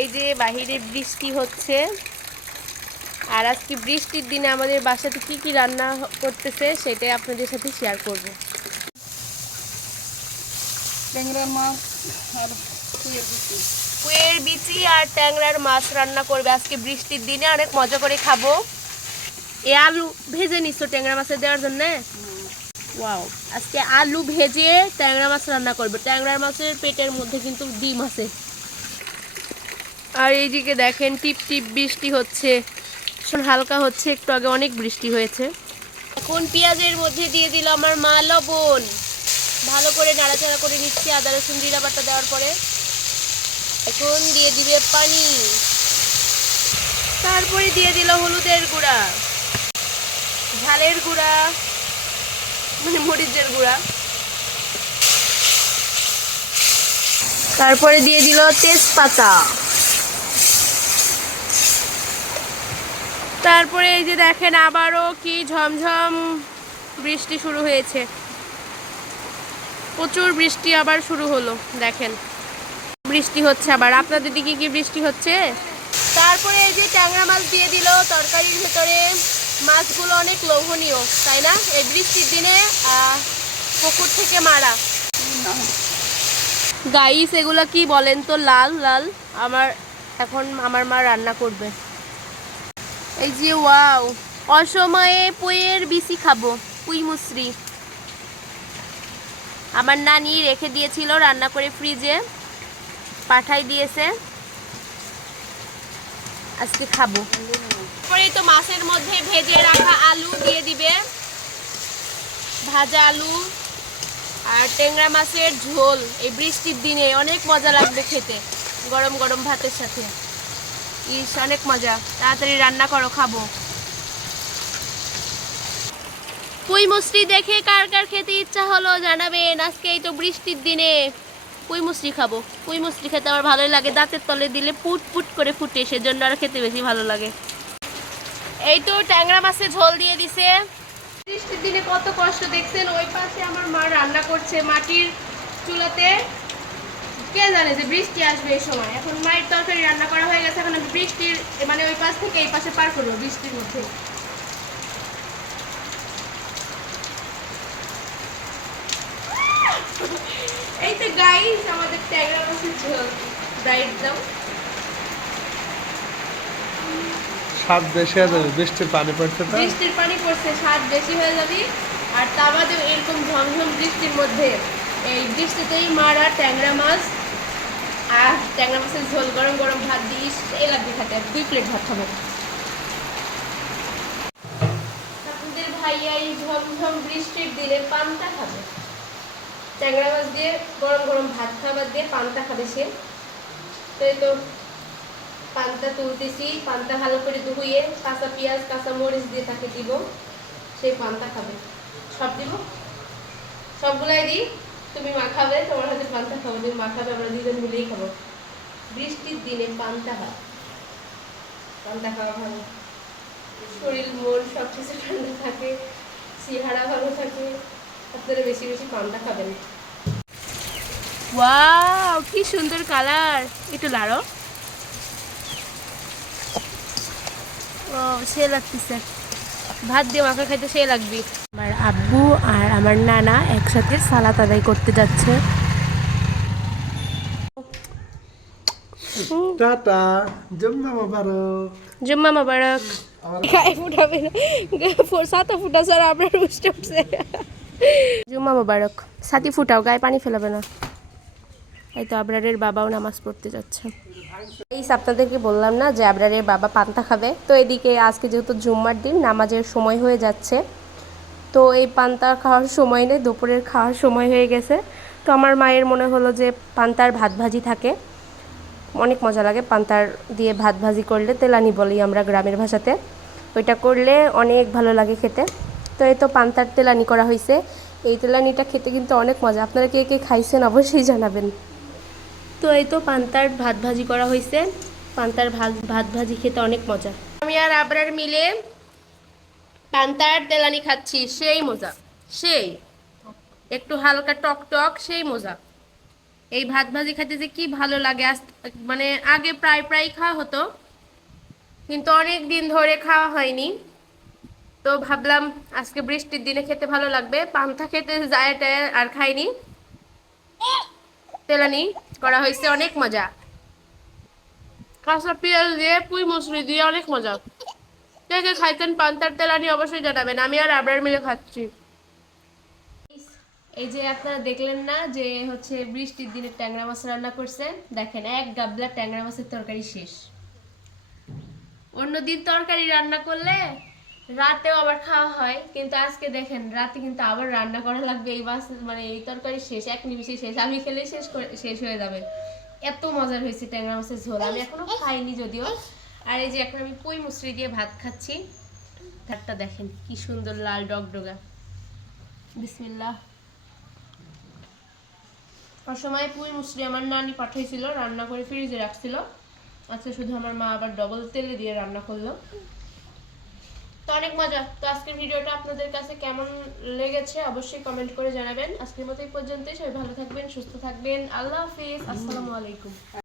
এই যে বাহিরে বৃষ্টি হচ্ছে। আর আজকে বৃষ্টির দিনে আমাদের বাসাতে কি কি রান্না করতেছে সেটাই আপনাদের সাথে শেয়ার করব। মাছ আর কুয়ের বিচি। আর ট্যাংরার মাছ রান্না করবে। আজকে বৃষ্টির দিনে অনেক মজা করে খাব। এ আলু ভেজে নিচ্ছ ট্যাংরা মাছে দেওয়ার জন্য? ওয়াও আজকে আলু ভেজে ট্যাংরা মাছ রান্না করবে। ট্যাংরা মাছের পেটের মধ্যে কিন্তু ডিম আছে। আর এইদিকে দেখেন টিপ টিপ বৃষ্টি হচ্ছে। হালকা হচ্ছে, একটু আগে অনেক বৃষ্টি হয়েছে। এখন পেঁয়াজের মধ্যে দিয়ে দিল আমার মা লবণ। ভালো করে নাড়াচাড়া করে নিচ্ছি আদা, রসুন, জিরা বাটা দেওয়ার পরে। এখন দিয়ে দিবে পানি। তারপরে দিয়ে দিল হলুদের গুঁড়া। ঝালের গুঁড়া মানে মরিচের গুঁড়া। তারপরে দিয়ে দিল তেজপাতা। তারপরে এই যে দেখেন আবারও কি ঝমঝম বৃষ্টি শুরু হয়েছে। প্রচুর বৃষ্টি আবার শুরু হলো, দেখেন। বৃষ্টি হচ্ছে আবার। আপনাদের দিকে কি বৃষ্টি হচ্ছে? তারপরে এই যে ট্যাংরা মাছ দিয়ে দিল তরকারির ভেতরে। মাছগুলো অনেক লোভনীয়, তাই না? এই বৃষ্টির দিনে পুকুর থেকে মারা। গাইস, এগুলো কি বলেন তো? লাল লাল। আমার, এখন আমার মা রান্না করবে। এই যে, ওয়াও। অসময়ে পুইয়ের বিসি খাব, পুই মুসরি। আমার নানি রেখে দিয়েছিল রান্না করে ফ্রিজে, পাঠাই দিয়েছে। আজকে খাব। তারপরে তো মাছের মধ্যে ভেজে রাখা আলু দিয়ে দিবে। ভাজা আলু আর ট্যাংরা মাছের ঝোল। এই বৃষ্টির দিনে অনেক মজা লাগবে খেতে, গরম গরম ভাতের সাথে। ইস, অনেক মজা। তাড়াতাড়ি রান্না করো, খাব। পুঁই মুসরি দেখে কার কার খেতে ইচ্ছা হলো জানাবেন আজকে এই তো বৃষ্টির দিনে। পুঁই মুসরি খাব। পুঁই মুসরি খেতে আমার ভালোই লাগে, দাঁতের তলে দিলে পুট পুট করে ফুটে, সেজন্য আর খেতে বেশি ভালো লাগে। এই তো ট্যাংরা মাছের ঝোল দিয়ে দিছে। বৃষ্টির দিনে কত কষ্ট দেখছেন? ওই পাশে আমার মা রান্না করছে মাটির চুলাতে। কে জানে যে বৃষ্টি আসবে এই সময়? এখন মায়ের তরকারি রান্না করা হয়ে গেছে এখন আমি বৃষ্টির মানে ওই পাশ থেকে এই পাশে পার করব বৃষ্টির মধ্যে। এই তো গাইস আমাদের মাছের ঝোল। ডাইট দাও স্বাদ বেশি হয়ে যাবে বৃষ্টির পানি পড়ছে তো? বৃষ্টির পানি পড়ছে স্বাদ বেশি হয়ে যাবে। আর তা বাদেও এরকম ঝমঝম বৃষ্টির মধ্যে এই বৃষ্টিতেই মারা ট্যাংরা মাছ। আর ট্যাংরা মাছের ঝোল, গরম গরম ভাত এই লাগবে খেতে, দুই প্লেট ভাত খাব আপনাদের ভাইয়া এই ঝমঝম বৃষ্টির দিনে পান্তা খাবে। ট্যাংরা মাছ দিয়ে গরম গরম ভাত খাবার দিয়ে পান্তা খাবে সে। তো পান্তা তুলতেছি, পান্তা ভালো করে ধুয়ে কাঁচা পেঁয়াজ, কাঁচা মরিচ দিয়ে তাকে দিব সেই পান্তা খাবে। সব দিব? সবগুলাই দিই? তুমি মাখাবে তোমার হাতে পান্তা খাব তুমি মাখাবে আমরা দুজন মিলেই খাব। বৃষ্টির দিনে পান্তা ভাত পান্তা খাওয়া ভালো শরীর, মন সব কিছু ঠান্ডা থাকে, চেহারা ভালো থাকে। আপনারা বেশি বেশি পান্তা খাবেন। ওয়াও, কি সুন্দর কালার। একটু লাড়ো ও সে লাগতেছে। ভাত দিয়ে মাখা খাইতে সে লাগবে। আব্বু আর আমার নানা একসাথে সালাত আদায় করতে যাচ্ছে। টাটা জম্মা মোবারক। জুম্মা মোবারক। গায়ে ফুটাবে না সাতা ফুটা স্যার আপনার উঠছে জুম্মা মোবারক সাথী ফুটাও গায়ে পানি ফেলাবে না। এই তো আবরারের বাবাও নামাজ পড়তে যাচ্ছে। এই আপনাদেরকে বললাম না যে আবরারের বাবা পান্তা খাবে। তো এদিকে আজকে যেহেতু জুম্মার দিন নামাজের সময় হয়ে যাচ্ছে। তো এই পান্তা খাওয়ার সময় নেই দুপুরের খাওয়ার সময় হয়ে গেছে। তো আমার মায়ের মনে হলো যে পান্তার ভাত ভাজি থাকে। অনেক মজা লাগে পান্তার দিয়ে ভাত ভাজি করলে তেলানি বলি আমরা গ্রামের ভাষাতে। ওইটা করলে অনেক ভালো লাগে খেতে। তো এই তো পান্তার তেলানি করা হয়েছে এই তেলানিটা খেতে কিন্তু অনেক মজা। আপনারা কে কে খাইছেন অবশ্যই জানাবেন। তো এই তো পান্তার ভাত ভাজি করা হয়েছে পান্তার ভাত ভাত ভাজি খেতে অনেক মজা। আমি আর আবরার মিলে পান্তার তেলানি খাচ্ছি, সেই মজা, সেই। একটু হালকা টক টক, সেই মজা। এই ভাত ভাজি খেতে যে কি ভালো লাগে মানে আগে প্রায় প্রায় খাওয়া হতো, কিন্তু অনেক দিন ধরে খাওয়া হয়নি। তো ভাবলাম আজকে বৃষ্টির দিনে খেতে ভালো লাগবে। পান্থা খেতে যায় আর খাইনি। তেলানি করা হয়েছে অনেক মজা। কাঁচা পেঁয়াজ দিয়ে পুঁই মুসুরি দিয়ে অনেক মজা। কে কে খাইতেন পান্তার তেলানি অবশ্যই জানাবেন। আমি আর আবরার মিলে খাচ্ছি। এই যে আপনারা দেখলেন না যে হচ্ছে বৃষ্টির দিনে ট্যাংরা মাছ রান্না করছে দেখেন এক গাবলা ট্যাংরা মাছের তরকারি শেষ। অন্যদিন তরকারি রান্না করলে রাতেও আবার খাওয়া হয়, কিন্তু আজকে দেখেন রাতে কিন্তু আবার রান্না করা লাগবে, এই মাছ মানে এই তরকারি শেষ, এক নিমিষে শেষ, আমি খেলে শেষ শেষ হয়ে যাবে। এত মজার হয়েছে ট্যাংরা মাছের ঝোল, আমি এখনও খাইনি যদিও। আর এই যে এখন আমি পুঁই মুসরি দিয়ে ভাত খাচ্ছি। ভাতটা দেখেন কি সুন্দর লাল ডগডগা। বিসমিল্লাহ। সময় পুঁই মুসরি আমার নানি পাঠাইছিল, রান্না করে ফ্রিজে রাখছিল। আজকে শুধু আমার মা আবার ডবল তেলে দিয়ে রান্না করল। তো অনেক মজা। তো আজকের ভিডিওটা আপনাদের কাছে কেমন লেগেছে অবশ্যই কমেন্ট করে জানাবেন। আজকের মতো এই পর্যন্তই। সবাই ভালো থাকবেন, সুস্থ থাকবেন। আল্লাহ হাফিজ। আসসালামু আলাইকুম।